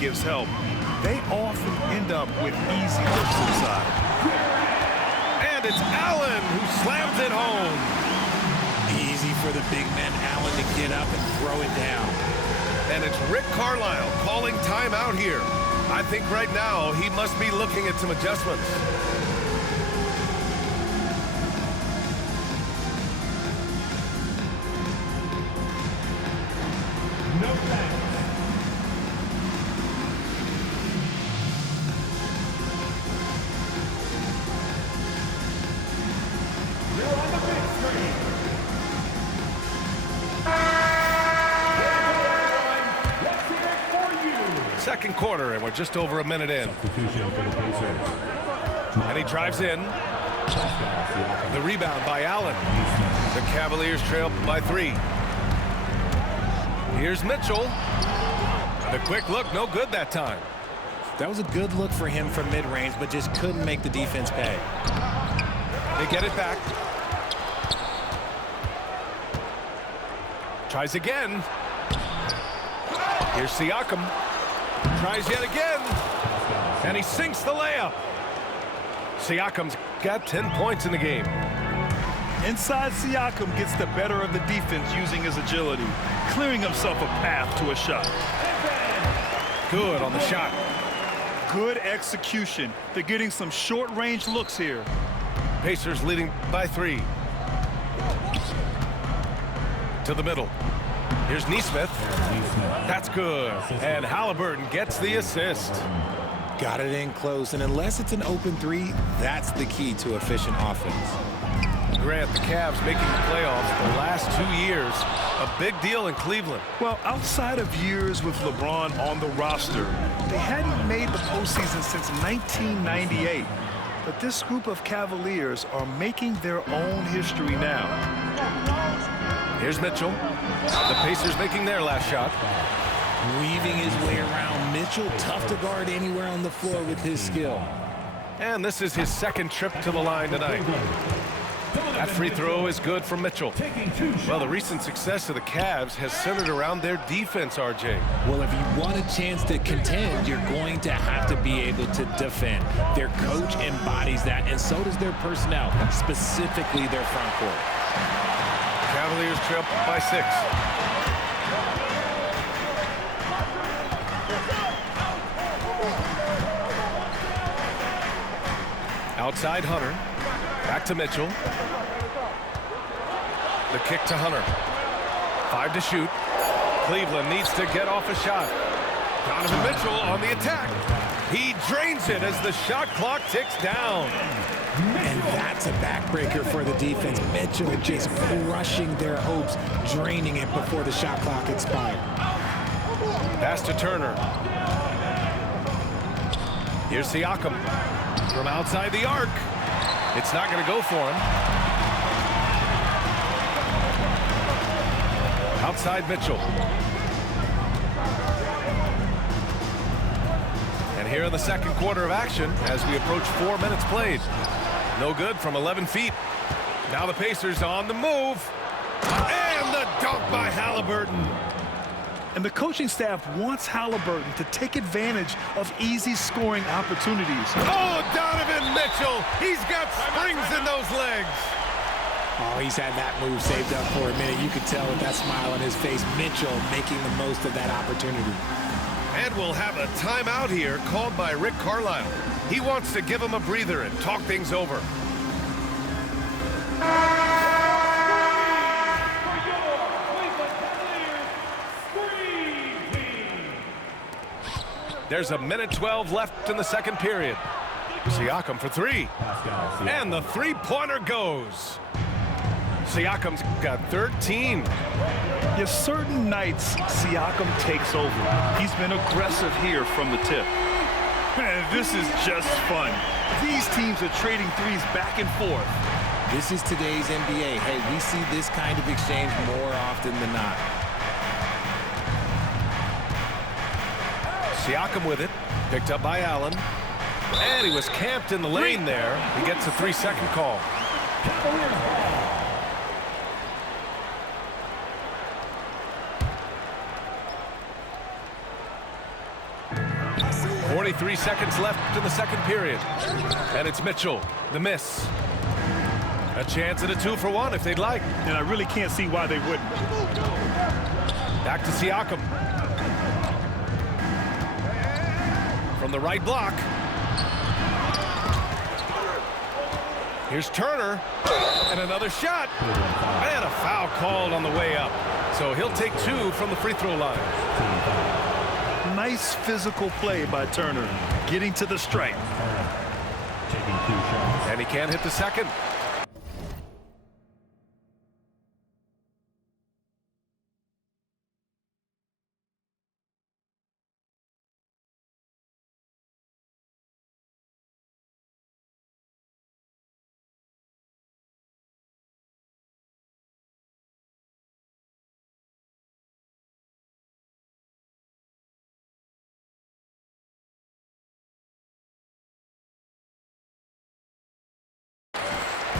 gives help, they often end up with easy looks inside. And it's Allen who slams it home. Easy for the big man Allen to get up and throw it down. And it's Rick Carlisle calling timeout here. I think right now he must be looking at some adjustments. No thanks. You're on the big screen. Let's hear it for you. Second quarter, and we're just over a minute in. Substitution for the Pacers. And he drives in. The rebound by Allen. The Cavaliers trail by 3. Here's Mitchell. The quick look, no good that time. That was a good look for him from mid-range, but just couldn't make the defense pay. They get it back. Tries again. Here's Siakam. Tries yet again. And he sinks the layup. Siakam's got 10 points in the game. Inside, Siakam gets the better of the defense using his agility, clearing himself a path to a shot. Good on the shot. Good execution. They're getting some short-range looks here. Pacers leading by 3. To the middle. Here's Nesmith. That's good. And Halliburton gets the assist. Got it in close, and unless it's an open 3, that's the key to efficient offense. Grant, the Cavs making the playoffs the last 2 years. A big deal in Cleveland. Well, outside of years with LeBron on the roster, they hadn't made the postseason since 1998. But this group of Cavaliers are making their own history now. Here's Mitchell. The Pacers making their last shot. Weaving his way around. Mitchell, tough to guard anywhere on the floor with his skill. And this is his second trip to the line tonight. That free throw is good for Mitchell. Well, the recent success of the Cavs has centered around their defense, RJ. Well, if you want a chance to contend, you're going to have to be able to defend. Their coach embodies that, and so does their personnel, specifically their front court. Cavaliers trail by 6. Outside Hunter. Back to Mitchell. The kick to Hunter. 5 to shoot. Cleveland needs to get off a shot. Donovan Mitchell on the attack. He drains it as the shot clock ticks down. And that's a backbreaker for the defense. Mitchell just crushing their hopes, draining it before the shot clock expired. Pass to Turner. Here's Siakam from outside the arc. It's not going to go for him. Outside Mitchell. And here in the second quarter of action as we approach 4 minutes played. No good from 11 feet. Now the Pacers on the move. And the dunk by Halliburton. And the coaching staff wants Halliburton to take advantage of easy scoring opportunities. Oh, Donovan Mitchell. He's got springs in those legs. Oh, he's had that move saved up for a minute. You could tell with that smile on his face. Mitchell making the most of that opportunity. And we'll have a timeout here called by Rick Carlisle. He wants to give him a breather and talk things over. There's a minute 12 left in the second period. Siakam for 3. And the three-pointer goes. Siakam's got 13. Yes, certain nights Siakam takes over. He's been aggressive here from the tip. And this is just fun. These teams are trading threes back and forth. This is today's NBA. Hey, we see this kind of exchange more often than not. Siakam with it. Picked up by Allen. And he was camped in the lane there. He gets a 3-second call. 43 seconds left in the second period. And it's Mitchell, the miss. A chance at a 2-for-1 if they'd like. And I really can't see why they wouldn't. Back to Siakam. From the right block. Here's Turner. And another shot. And a foul called on the way up. So he'll take 2 from the free throw line. Nice physical play by Turner, getting to the stripe. Taking 2 shots. And he can't hit the second.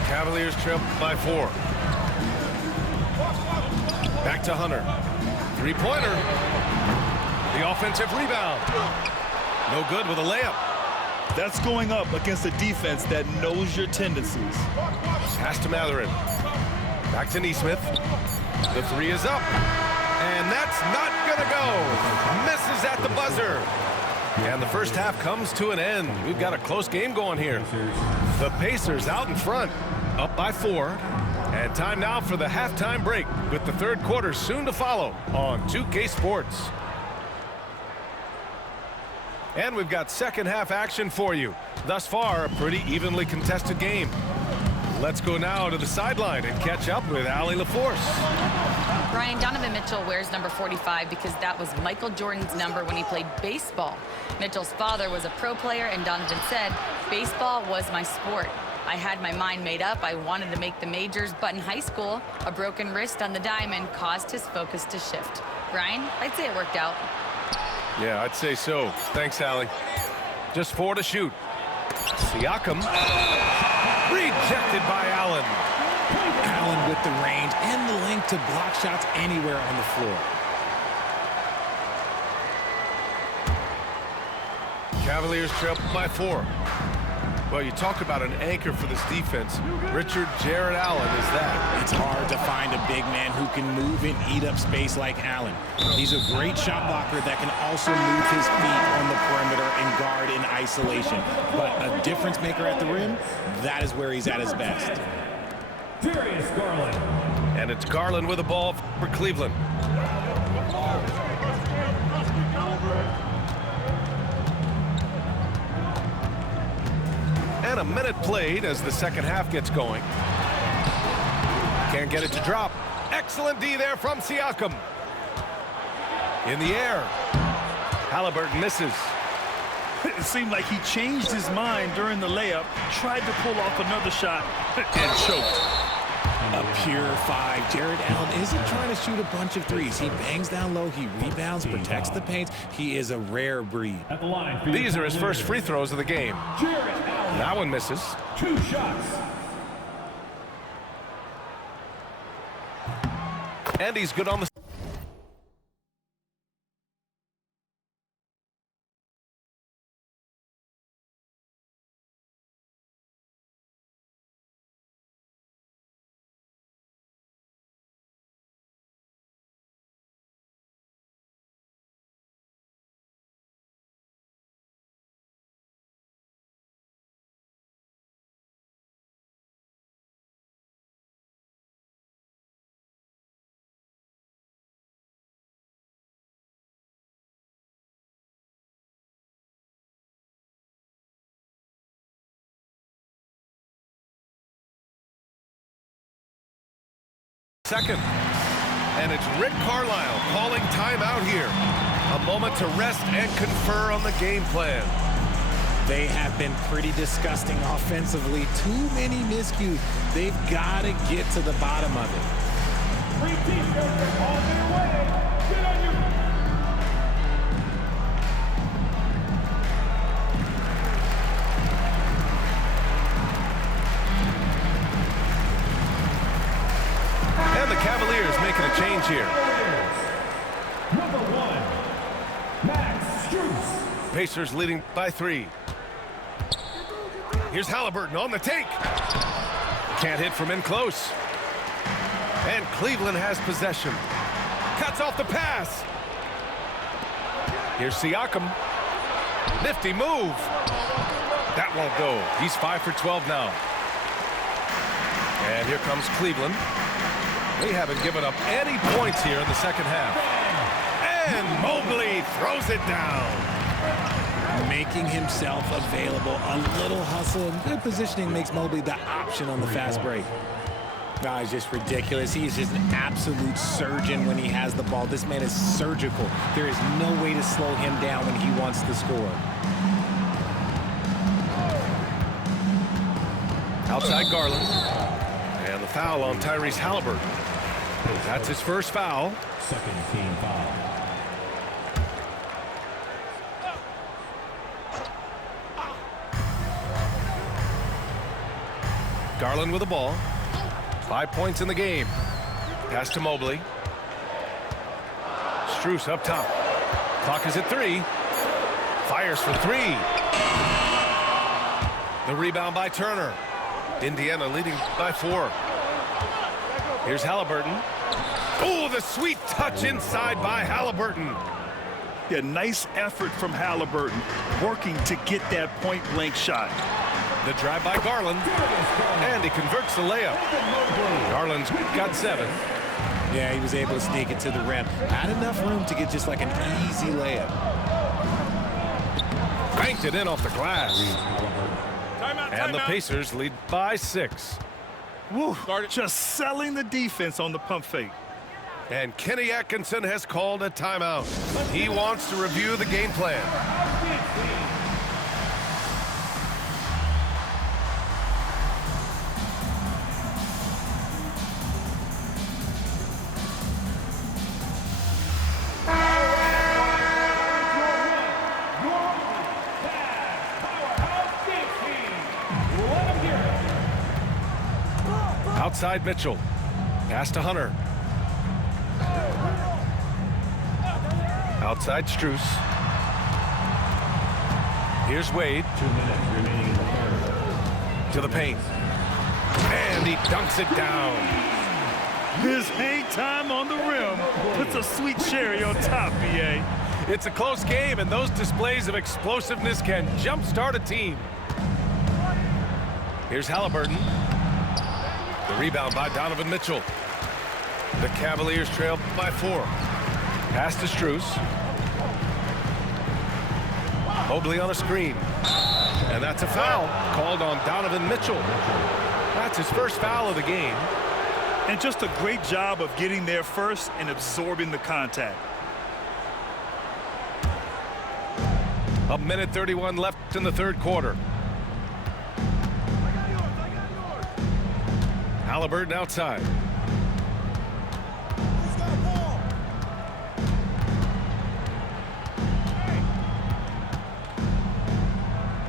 Cavaliers trail by 4. Back to Hunter. Three-pointer. The offensive rebound. No good with a layup. That's going up against a defense that knows your tendencies. Pass to Mathurin. Back to Nesmith. The 3 is up. And that's not gonna go. Misses at the buzzer. And the first half comes to an end. We've got a close game going here. The Pacers out in front, up by 4. And time now for the halftime break, with the third quarter soon to follow on 2K Sports. And we've got second half action for you. Thus far, a pretty evenly contested game. Let's go now to the sideline and catch up with Allie LaForce. Brian, Donovan Mitchell wears number 45 because that was Michael Jordan's number when he played baseball. Mitchell's father was a pro player, and Donovan said, "Baseball was my sport. I had my mind made up. I wanted to make the majors, but in high school, a broken wrist on the diamond caused his focus to shift." Brian, I'd say it worked out. Yeah, I'd say so. Thanks, Allie. Just 4 to shoot. Siakam. Rejected by Allen. Allen with the range and the length to block shots anywhere on the floor. Cavaliers trail by 4. Well, you talk about an anchor for this defense. Richard Jarrett Allen is that. It's hard to find a big man who can move and eat up space like Allen. He's a great shot blocker that can also move his feet on the perimeter and guard in isolation. But a difference maker at the rim, that is where he's at his best. Darius Garland. And it's Garland with the ball for Cleveland. And a minute played as the second half gets going. Can't get it to drop. Excellent D there from Siakam. In the air. Halliburton misses. It seemed like he changed his mind during the layup, tried to pull off another shot, and choked. A pure 5. Jarrett Allen isn't trying to shoot a bunch of threes. He bangs down low, he rebounds, protects the paint. He is a rare breed. At the line for These are his Cavaliers. first free throws of the game. Jarrett Allen. That one misses. 2 shots. And he's good on the... second. And it's Rick Carlisle calling timeout here. A moment to rest and confer on the game plan. They have been pretty disgusting offensively. Too many miscues. They've got to get to the bottom of it. 3 teams go on their way. Get on your... And the Cavaliers making a change here. Number 1, Max Strus. Pacers leading by 3. Here's Halliburton on the take. Can't hit from in close. And Cleveland has possession. Cuts off the pass. Here's Siakam. Nifty move. That won't go. He's 5 for 12 now. And here comes Cleveland. They haven't given up any points here in the second half. And Mobley throws it down. Making himself available. A little hustle and good positioning makes Mobley the option on the fast break. It's just ridiculous. He is just an absolute surgeon when he has the ball. This man is surgical. There is no way to slow him down when he wants to score. Outside Garland. And the foul on Tyrese Halliburton. That's his first foul. Second team foul. Garland with the ball. 5 points in the game. Pass to Mobley. Strus up top. Clock is at 3. Fires for 3. The rebound by Turner. Indiana leading by 4. Here's Halliburton. Oh, the sweet touch inside by Halliburton. Yeah, nice effort from Halliburton, working to get that point-blank shot. The drive by Garland, and he converts the layup. Garland's got 7. Yeah, he was able to sneak it to the rim. Had enough room to get just like an easy layup. Banked it in off the glass. Timeout, And the timeout. Pacers lead by 6. Woo, just selling the defense on the pump fake. And Kenny Atkinson has called a timeout. He wants to review the game plan. Outside Mitchell. Pass to Hunter. Outside Strus. Here's Wade. 2 minutes remaining in the third. To the paint. And he dunks it down. His hang time on the rim puts a sweet cherry on top, BA. It's a close game, and those displays of explosiveness can jumpstart a team. Here's Halliburton. The rebound by Donovan Mitchell. The Cavaliers trail by 4. Pass to Strus. Mobley on a screen. And that's a foul called on Donovan Mitchell. That's his first foul of the game. And just a great job of getting there first and absorbing the contact. A minute 31 left in the third quarter. Halliburton outside.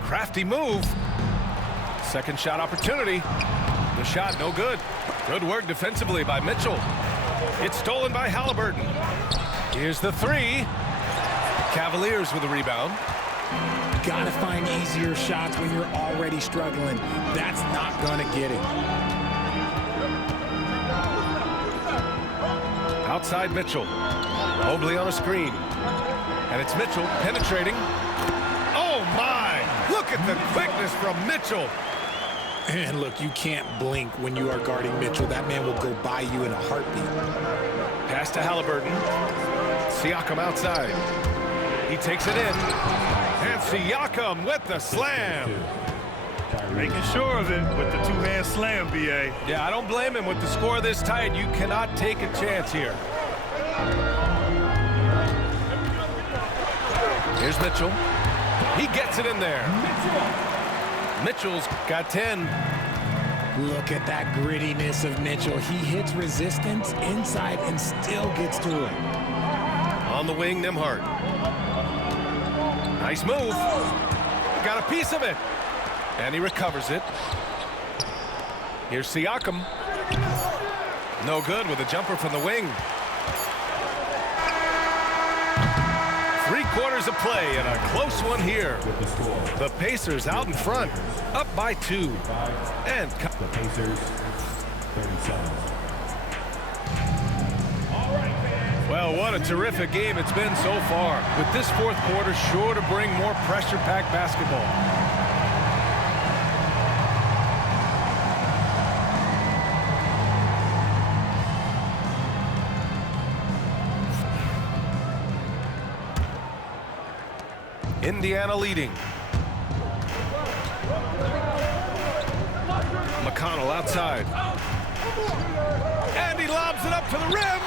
Crafty move. Second shot opportunity. The shot no good. Good work defensively by Mitchell. It's stolen by Halliburton. Here's the 3. Cavaliers with the rebound. Gotta find easier shots when you're already struggling. That's not gonna get it. Outside Mitchell. Mobley on a screen. And it's Mitchell penetrating. Oh my! Look at the quickness from Mitchell. And look, you can't blink when you are guarding Mitchell. That man will go by you in a heartbeat. Pass to Halliburton. Siakam outside. He takes it in. And Siakam with the slam. Making sure of it with the two-hand slam, BA. Yeah, I don't blame him with the score this tight. You cannot take a chance here. Here's Mitchell. He gets it in there. Mitchell's got 10. Look at that grittiness of Mitchell. He hits resistance inside and still gets to it. On the wing, Nembhard. Nice move. Got a piece of it. And he recovers it. Here's Siakam. No good with a jumper from the wing. 3 quarters of play and a close one here. With the score, The Pacers out in front, up by 2. And the Pacers, 37. well, what a terrific game it's been so far. With this fourth quarter sure to bring more pressure-packed basketball. Indiana leading. McConnell outside. And he lobs it up to the rim.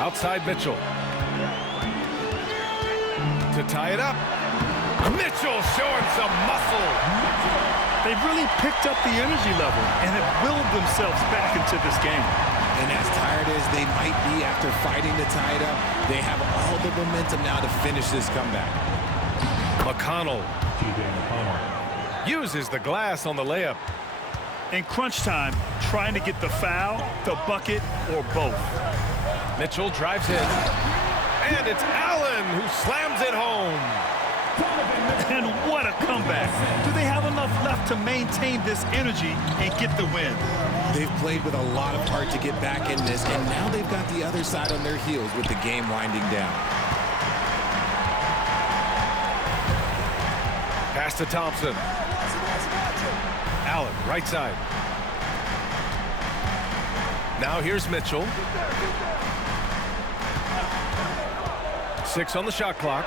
Outside Mitchell. To tie it up. Mitchell showing some muscle. They've really picked up the energy level and have willed themselves back into this game. And as tired as they might be after fighting to tie it up, they have all the momentum now to finish this comeback. McConnell T.J. McConnell. uses the glass on the layup. In crunch time, trying to get the foul, the bucket, or both. Mitchell drives in. And it's Allen who slams it home. And what a comeback. Do they have enough left to maintain this energy and get the win? They've played with a lot of heart to get back in this, and now they've got the other side on their heels with the game winding down. Pass to Thompson. Allen, right side. Now here's Mitchell. 6 on the shot clock.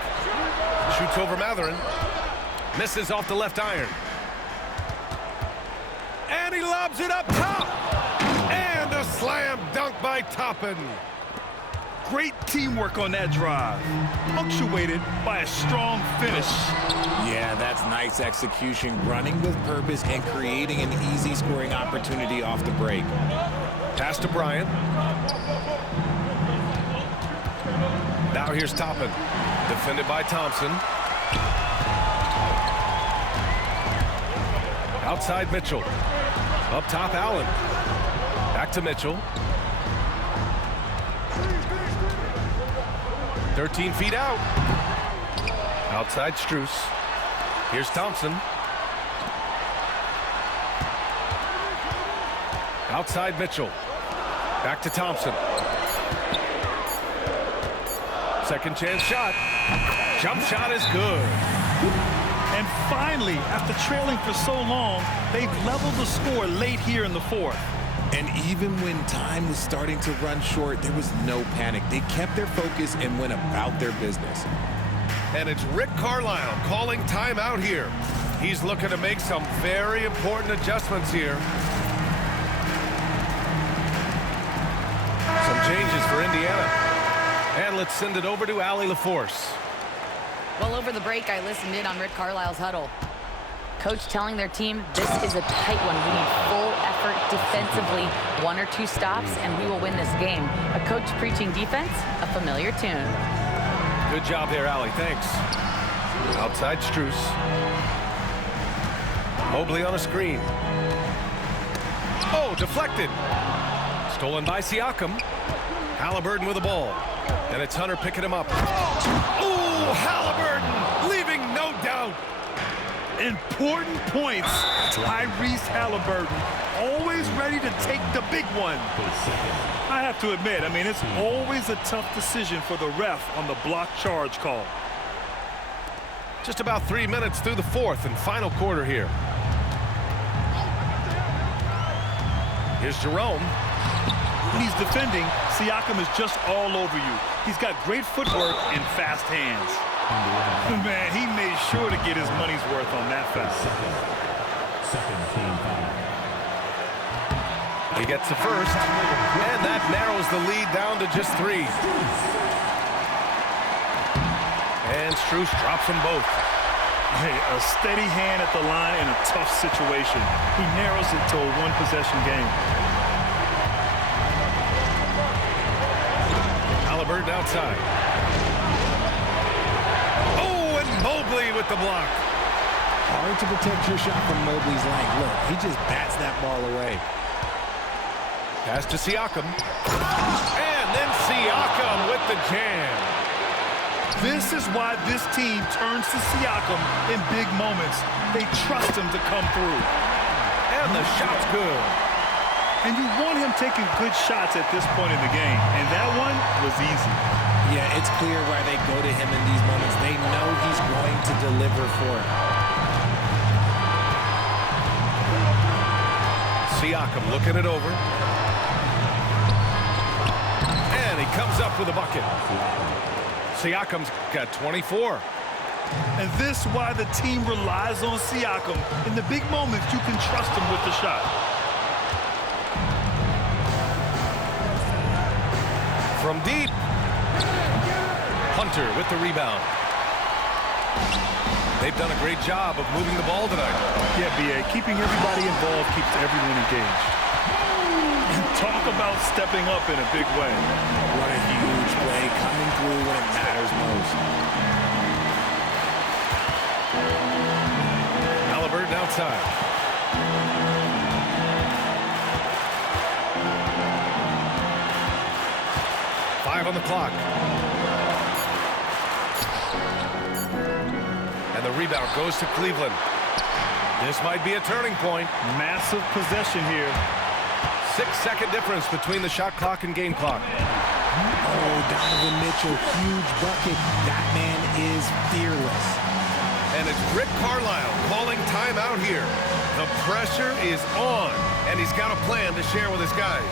Shoots over Matherin. Misses off the left iron. And he lobs it up top. And a slam dunk by Toppin. Great teamwork on that drive, punctuated by a strong finish. Yeah, that's nice execution, running with purpose and creating an easy scoring opportunity off the break. Pass to Bryant. Now here's Toppin. Defended by Thompson. Outside Mitchell. Up top Allen. Back to Mitchell. 13 feet out. Outside Strus. Here's Thompson. Outside Mitchell. Back to Thompson. Second chance shot. Jump shot is good. And finally, after trailing for so long, they've leveled the score late here in the fourth. And even when time was starting to run short, there was no panic. They kept their focus and went about their business. And it's Rick Carlisle calling timeout here. He's looking to make some very important adjustments here. Some changes for Indiana. And let's send it over to Allie LaForce. Well, over the break, I listened in on Rick Carlisle's huddle. Coach telling their team, this is a tight one. We need full effort defensively. 1 or 2 stops, and we will win this game. A coach preaching defense, a familiar tune. Good job there, Allie. Thanks. Outside Strus. Mobley on a screen. Oh, deflected. Stolen by Siakam. Halliburton with the ball. And it's Hunter picking him up. Oh, Halliburton leaving no doubt. Important points. Tyrese Halliburton, always ready to take the big one. I have to admit, it's always a tough decision for the ref on the block charge call. Just about 3 minutes through the fourth and final quarter here. Here's Jerome. When he's defending, Siakam is just all over you. He's got great footwork and fast hands. Man, he made sure to get his money's worth on that foul. Second team foul. He gets the first, and that narrows the lead down to just 3. And Strus drops them both. Hey, a steady hand at the line in a tough situation. He narrows it to a one-possession game. Halliburton outside. Oh, and Mobley with the block. Hard to protect your shot from Mobley's length. Look, he just bats that ball away. Pass to Siakam. And then Siakam with the jam. This is why this team turns to Siakam in big moments. They trust him to come through. And the shot's good. And you want him taking good shots at this point in the game. And that one was easy. Yeah, it's clear why they go to him in these moments. They know he's going to deliver for it. Siakam looking it over. And he comes up with a bucket. Siakam's got 24. And this is why the team relies on Siakam. In the big moments, you can trust him with the shot. From deep. Hunter with the rebound. They've done a great job of moving the ball tonight. Yeah, B.A., keeping everybody involved keeps everyone engaged. And talk about stepping up in a big way. What a huge play, coming through when it matters most. Halliburton outside. Five on the clock. And the rebound goes to Cleveland. This might be a turning point. Massive possession here. 6-second difference between the shot clock and game clock. Oh, Donovan Mitchell, huge bucket. That man is fearless. And it's Rick Carlisle calling timeout here. The pressure is on, and he's got a plan to share with his guys.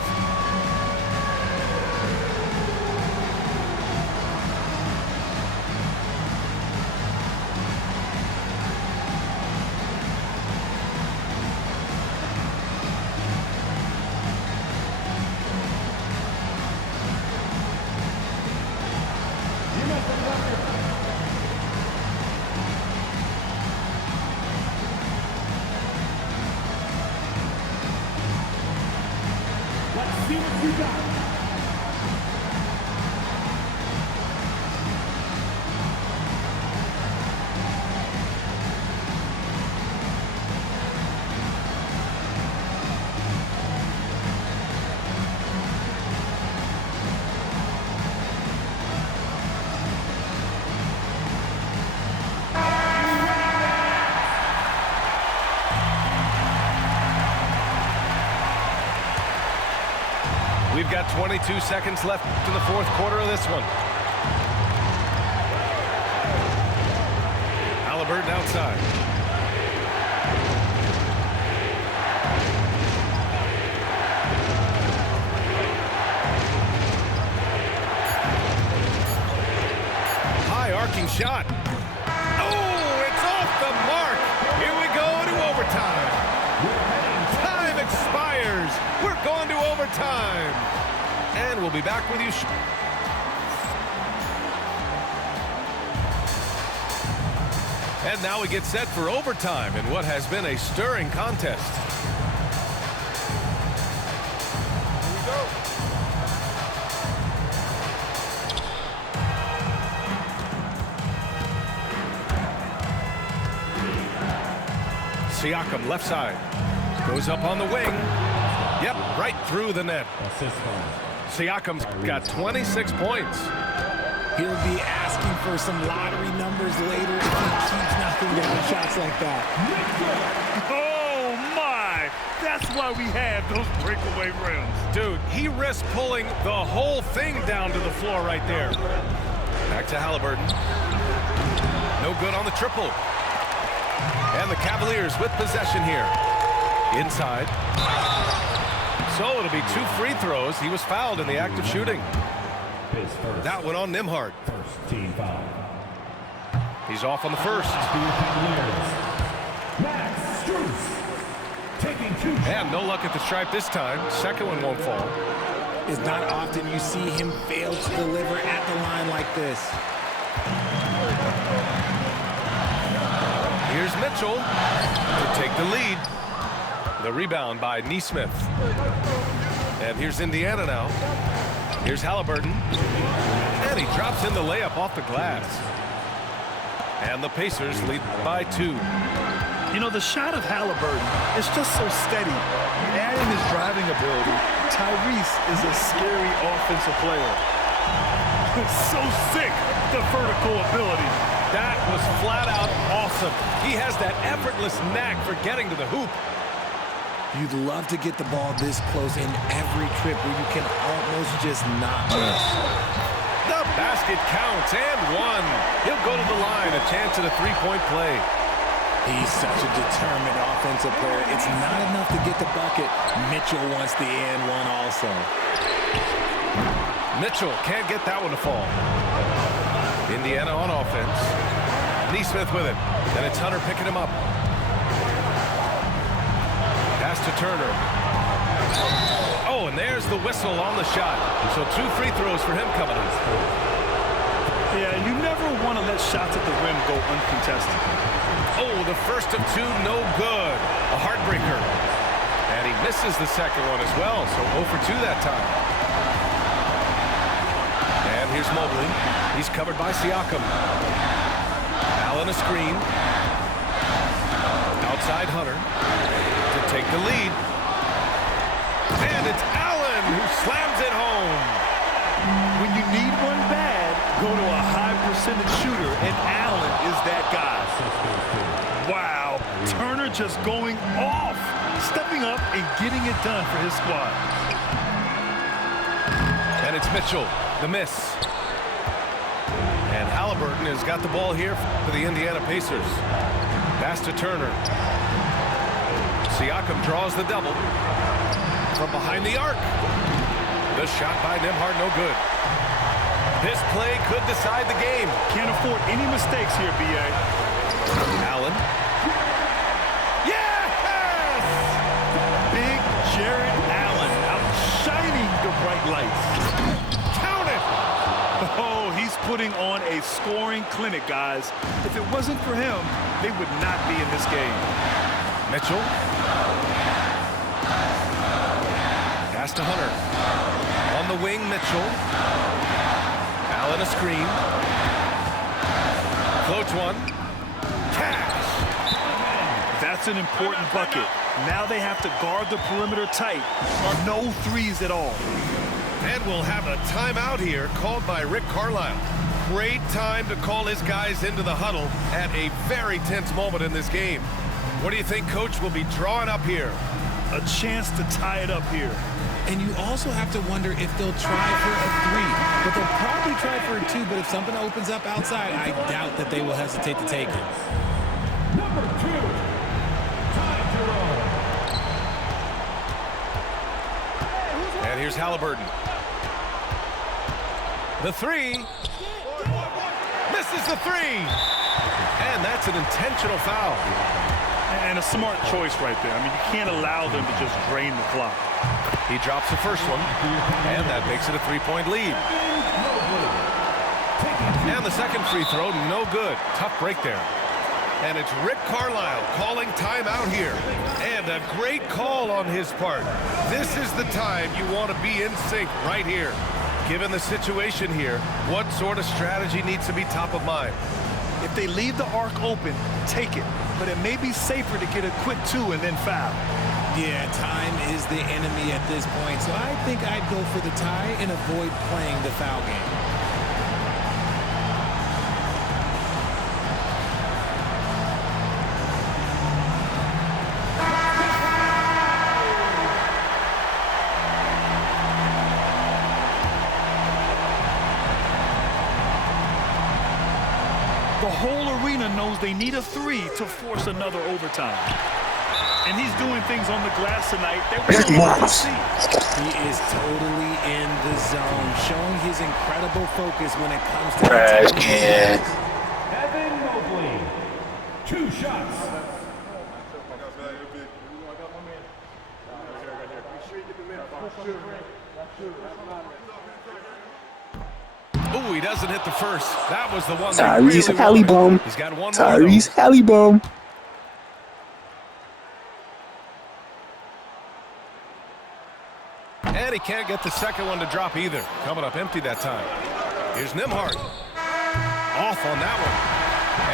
Let's see what you got. We've got 22 seconds left in the fourth quarter of this one. Halliburton outside. High arcing shot. Oh, it's off the mark. Here we go to overtime. Time expires. We're going to overtime. And we'll be back with you. And now we get set for overtime in what has been a stirring contest. Siakam left side. Goes up on the wing. Yep, right through the net. Assist bonus. Siakam's got 26 points. He'll be asking for some lottery numbers later if he keeps knocking down shots like that. Oh, my! That's why we have those breakaway rims. Dude, he risked pulling the whole thing down to the floor right there. Back to Halliburton. No good on the triple. And the Cavaliers with possession here. Inside. So it'll be 2 free throws. He was fouled in the act of shooting. His first. That one on Nembhard. First team foul. He's off on the first. Cavaliers. Max Strus. Taking 2 shots. And no luck at the stripe this time. Second one won't fall. It's not often you see him fail to deliver at the line like this. Here's Mitchell to take the lead. The rebound by Nesmith. And here's Indiana now. Here's Halliburton. And he drops in the layup off the glass. And the Pacers lead by 2. You know, the shot of Halliburton is just so steady. Adding his driving ability, Tyrese is a scary offensive player. So sick, the vertical ability. That was flat out awesome. He has that effortless knack for getting to the hoop. You'd love to get the ball this close in every trip where you can almost just not miss. The basket counts and one. He'll go to the line, a chance at a three-point play. He's such a determined offensive player. It's not enough to get the bucket. Mitchell wants the and one also. Mitchell can't get that one to fall. Indiana on offense. Nesmith with it. And it's Hunter picking him up. Pass to Turner. Oh, and there's the whistle on the shot. So 2 free throws for him coming in. Yeah, you never want to let shots at the rim go uncontested. Oh, the first of 2, no good. A heartbreaker. And he misses the second one as well, so 0 for 2 that time. And here's Mobley. He's covered by Siakam. Allen a screen. Outside Hunter to take the lead. And it's Allen who slams it home. When you need one bad, go to a high percentage shooter, and Allen is that guy. Wow, Turner just going off, stepping up and getting it done for his squad. And it's Mitchell, the miss. And Halliburton has got the ball here for the Indiana Pacers. Pass to Turner. Siakam draws the double from behind the arc. The shot by Nembhard, no good. This play could decide the game. Can't afford any mistakes here, B.A. Allen. Yes! Big Jared Allen outshining the bright lights. Count it! Oh, he's putting on a scoring clinic, guys. If it wasn't for him, they would not be in this game. Mitchell. Pass to Hunter. On the wing, Mitchell. Allen a screen. Floats one. Cash. That's an important bucket. Now they have to guard the perimeter tight, or no threes at all. And we'll have a timeout here called by Rick Carlisle. Great time to call his guys into the huddle at a very tense moment in this game. What do you think Coach will be drawing up here? A chance to tie it up here. And you also have to wonder if they'll try for a 3. But they'll probably try for a 2, but if something opens up outside, I doubt that they will hesitate to take it. Number 2, Ty Jerome. And here's Halliburton. The 3. Misses the 3. And that's an intentional foul. And a smart choice right there. I mean, you can't allow them to just drain the clock. He drops the first one, and that makes it a 3-point lead. And the second free throw, no good. Tough break there. And it's Rick Carlisle calling timeout here. And a great call on his part. This is the time you want to be in sync right here. Given the situation here, what sort of strategy needs to be top of mind? If they leave the arc open, take it. But it may be safer to get a quick 2 and then foul. Yeah, time is the enemy at this point, so I think I'd go for the tie and avoid playing the foul game. The whole arena knows they need a 3 to force another overtime. And he's doing things on the glass tonight that we don't want to see. He is totally in the zone, showing his incredible focus when it comes to Trash can. Evan Mobley. 2 shots. Ooh, he doesn't hit the first. That was the one. Tyrese Halliburton. He's got one. Tyrese Halliburton. And he can't get the second one to drop either. Coming up empty that time. Here's Nembhard. Off on that one.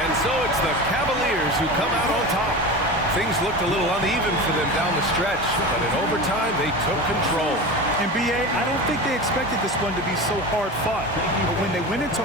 And so it's the Cavaliers who come out on top. Things looked a little uneven for them down the stretch, but in overtime, they took control. And B.A., I don't think they expected this one to be so hard fought. But when they went into